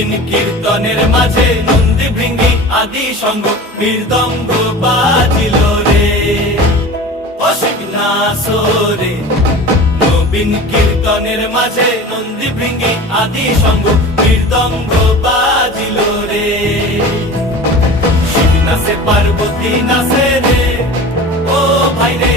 নবীন কীর্তনের মাঝে নন্দী ভৃঙ্গি আদি সঙ্গ মৃদঙ্গ বাজিল রে, অসীম নাসরে। নবীন কীর্তনের মাঝে নন্দী ভৃঙ্গি আদি সঙ্গ মৃদঙ্গ বাজিল রে। শিব নাচে পার্বতী নাচে রে, ও ভাই রে।